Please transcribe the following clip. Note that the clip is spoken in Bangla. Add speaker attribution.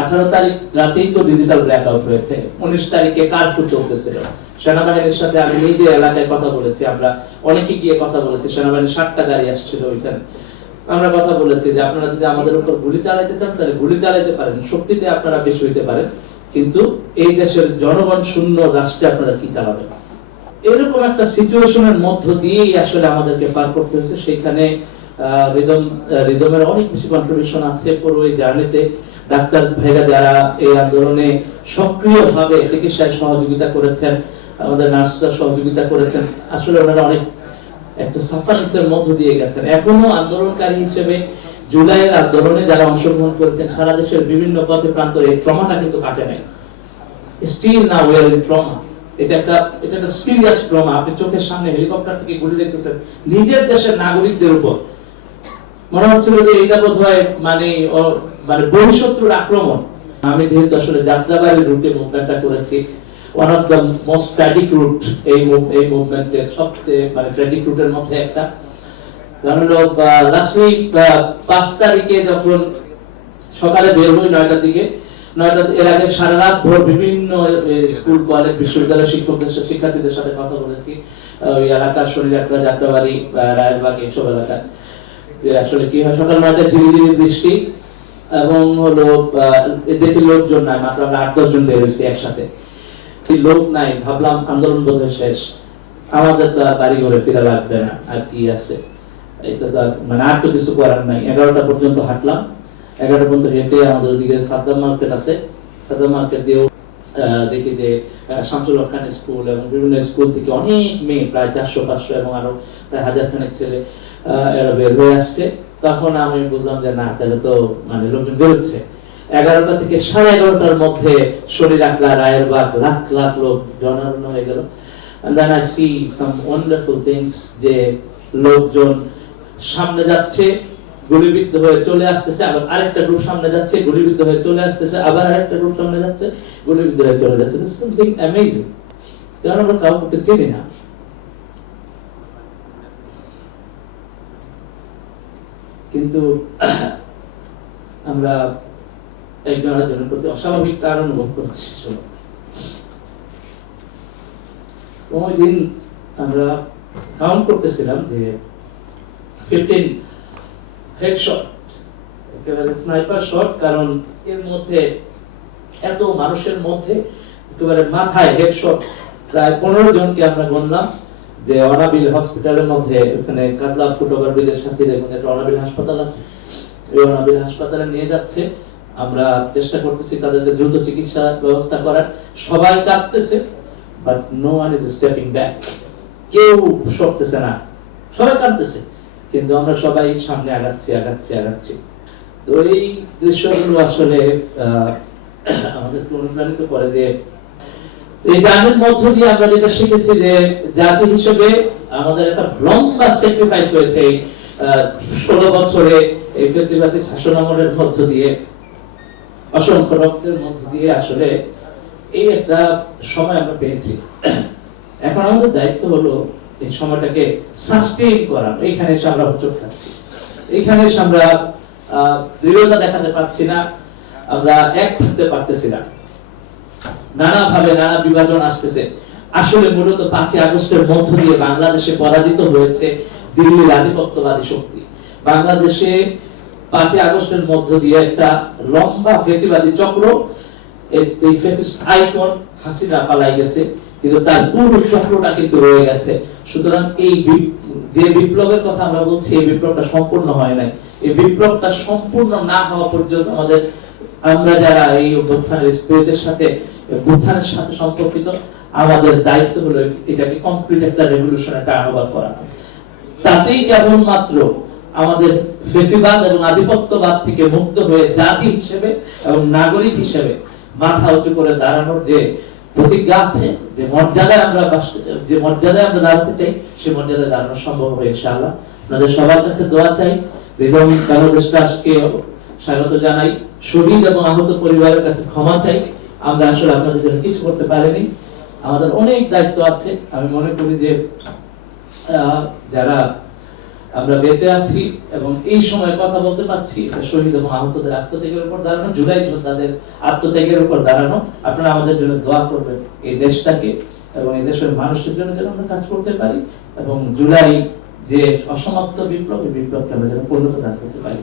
Speaker 1: আঠারো তারিখ রাতেই তো ডিজিটাল ব্ল্যাকআউট হয়েছে। উনিশ তারিখে কারফু চলতেছিল। সেনাবাহিনীর সাথে আমি নিজে এলাকায় কথা বলেছি। আমরা অনেকে গিয়ে কথা বলেছি। সেনাবাহিনীর সাতটা গাড়ি আসছিল ওইখানে। আমরা কথা বলেছি যে আপনারা যদি আমাদের উপর গুলি চালাইতে চান, তাহলে গুলি চালাইতে পারেন। শক্তিতে আপনারা বেশি হইতে পারেন। কিন্তু এই দেশের জনগণ শূন্য রাষ্ট্রে আপনারা কি চালাবেন? এরকম একটা সিচুয়েশনের মধ্য দিয়েই আসলে আমাদেরকে পার করতে হয়েছে। সেখানে রিদম, রিদমের অনেক বেশি কন্ট্রিবিউশন আছে। পুরো এই জার্নিতে ডাক্তার ভাইরা যারা এই আন্দোলনে সক্রিয়ভাবে চিকিৎসায় সহযোগিতা করেছেন, আমাদের নার্সরা সহযোগিতা করেছেন। আসলে ওনারা অনেক একটা সাফারিংস এর মধ্য দিয়ে গেছেন। এখনও আন্দোলনকারী হিসেবে জুলাইয়ের আন্দোলনে যারা অংশগ্রহণ করেছেন, সারা দেশের বিভিন্ন পথে প্রান্তরে এই ট্রমাটা কিন্তু কাটে নাই। স্টিল না আর ইন ট্রমা এটা একটা এটা একটা সিরিয়াস ট্রমা আপনি চোখের সামনে হেলিকপ্টার থেকে গুলি দেখতেছেন, নিজের দেশের নাগরিকদের উপর। মনে হচ্ছিল যে এটা বোধ হয় মানে মানে বহিঃশত্রুর আক্রমণ। আমি যেহেতু আসলে যাত্রাবাড়ি রুটে মুভমেন্টটা করেছি one of the most tragic route এই এই মুভমেন্টের সবচেয়ে মানে ট্র্যাজিক রুটের মধ্যে একটা। কারণ হলো লাস্ট উইক পাঁচ তারিখে যখন সকালে বের হই নয়টার দিকে, নয়টা, এর আগে সারা রাত ভোর বিভিন্ন স্কুল, কলেজ, বিশ্ববিদ্যালয়ের শিক্ষকদের শিক্ষার্থীদের সাথে কথা বলেছি। ওই এলাকার শরীরাকড়া যাত্রাবাড়ি রায়েরবাগ এইসব এলাকায় যে আসলে কি হয়, সকাল নয়টা ঝিরি বৃষ্টি এবং হলো দেখি লোকজন নাই, মাত্র আমরা আট, দশ জন বের হয়েছি একসাথে। লোক নাই, ভাবলাম আন্দোলন বোধহয় শেষ। আমাদের তো আর বাড়ি ঘরে ফিরে লাগবে না, আর কি আছে। এটা তো মানে আর তো কিছু করার নাই। এগারোটা পর্যন্ত হাঁটলাম। এগারোটা পর্যন্ত হেঁটে আমাদের ওদিকে সাদ্দাম মার্কেট আছে। সাদ্দাম মার্কেট দিয়েও দেখি যে শামসুল খান স্কুল এবং বিভিন্ন স্কুল থেকে অনেক মেয়ে, প্রায় চারশো, পাঁচশো এবং আরও প্রায় হাজার খানেক ছেলে এরা বের হয়ে আসছে। তখন আমি বুঝলাম যে না, তাহলে তো মানে লোকজন বেরোচ্ছে। এগারোটা থেকে সাড়ে এগারোটার মধ্যে শরীর আকলা রায়ের বাগ লাখ লাখ লোক জনারণ্য হয়ে গেল। যে লোকজন সামনে যাচ্ছে, গুলিবিদ্ধ হয়ে চলে আসতেছে, আবার আরেকটা গ্রুপ সামনে যাচ্ছে, গুলিবিদ্ধ হয়ে চলে আসতেছে, আবার আরেকটা গ্রুপ সামনে যাচ্ছে, গুলিবিদ্ধ হয়ে চলে যাচ্ছে। সামথিং অ্যামেজিং কারণ আমরা কাউকে চিনি না। কিন্তু আমরা একজন আরেকজনের প্রতি অস্বাভাবিক তার অনুভব করছি ওই দিন আমরা কাউন্ট করতেছিলাম যে ফিফটিন একেবারে স্নাইপার শট কারণ এর মধ্যে, এত মানুষের মধ্যে একেবারে মাথায় হেডশট প্রায় পনেরো জনকে আমরা গণলাম যে অনাবিল হসপিটালের মধ্যে ওখানে কাজলা ফুট ওভার ব্রিজের সাথে দেখুন একটা অনাবিল হাসপাতাল আছে এই অনাবিল হাসপাতালে নিয়ে যাচ্ছে। আমরা চেষ্টা করতেছি তাদেরকে দ্রুত চিকিৎসা ব্যবস্থা করার। সবাই কাঁদতেছে but no one is stepping back কেউ সরতেছে না। সবাই কাঁদতেছে কিন্তু আমরা সবাই সামনে আগাচ্ছি আগাচ্ছি আগাচ্ছি। তো এই দৃশ্যগুলো আসলে আহ, আমাদেরকে অনুপ্রাণিত করে যে এই মধ্য দিয়ে আমরা যেটা শিখেছি যে জাতি হিসেবে আমাদের একটা লম্বা স্যাক্রিফাইস হয়েছে ষোলো বছরে এই শাসন আমলের মধ্য দিয়ে, অসংখ্য রক্তের মধ্য দিয়ে আসলে এই একটা সময় আমরা পেয়েছি। এখন আমাদের দায়িত্ব হলো এই সময়টাকে সাস্টেইন করা। এইখানে এসে আমরা হোচট খাচ্ছি এইখানে এসে আমরা দৃঢ়তা দেখাতে পারছি না, আমরা এক থাকতে পারতেছি না। নানা ভাবে নানা বিভাজন আসতেছে। আসলে মূলত পাঁচই আগস্টের মধ্য দিয়ে বাংলাদেশে পরাজিত হয়েছে দিল্লির আধিপত্যবাদী শক্তি। বাংলাদেশে পাঁচই আগস্টের মধ্য দিয়ে একটা লম্বা ফেসিবাদী চক্র এই ফেসিস্ট আইকন হাসিনা পালাই গেছে, কিন্তু তার পুরো চক্রটা কিন্তু রয়ে গেছে। সুতরাং এই যে বিপ্লবের কথা আমরা বলছি, এই বিপ্লবটা সম্পূর্ণ হয় নাই। এই বিপ্লবটা সম্পূর্ণ না হওয়া পর্যন্ত আমাদের, আমরা যারা এই অভ্যুত্থানের স্পিরিটের সাথে অভ্যুত্থানের সাথে সম্পর্কিত আমাদের দায়িত্ব হলো এটাকে কমপ্লিট একটা রেভলিউশন একটা আহ্বান করা। তাতেই কেবলমাত্র আমাদের ফেসিবাদ এবং আধিপত্যবাদ থেকে মুক্ত হয়ে জাতি হিসেবে এবং নাগরিক হিসেবে মাথা উঁচু করে দাঁড়ানোর যে প্রতিজ্ঞা আছে, যে মর্যাদায় আমরা যে মর্যাদায় আমরা দাঁড়াতে চাই, সে মর্যাদায় দাঁড়ানো সম্ভব হবে ইনশাআল্লাহ। আপনাদের সবার কাছে দোয়া চাই। হৃদয় বাংলাদেশ ট্রাস্টকে স্বাগত জানাই। শহীদ এবং আহত পরিবারের কাছে ক্ষমা চাই। আমরা আসলে আপনাদের জন্য কিছু করতে পারিনি। আমাদের অনেক দায়িত্ব আছে। আমি মনে করি যে যারা আমরা বেঁচে আছি এবং এই সময় কথা বলতে পারছি শহীদ এবং আহতদের আত্মত্যাগের উপর দাঁড়ানো, জুলাই যোদ্ধাদের আত্মত্যাগের উপর দাঁড়ানো, আপনারা আমাদের জন্য দোয়া করবেন এই দেশটাকে এবং এই দেশের মানুষের জন্য যেন আমরা কাজ করতে পারি এবং জুলাই যে অসমাপ্ত বিপ্লব, এই বিপ্লবকে আমরা যেন পূর্ণতা দান করতে পারি।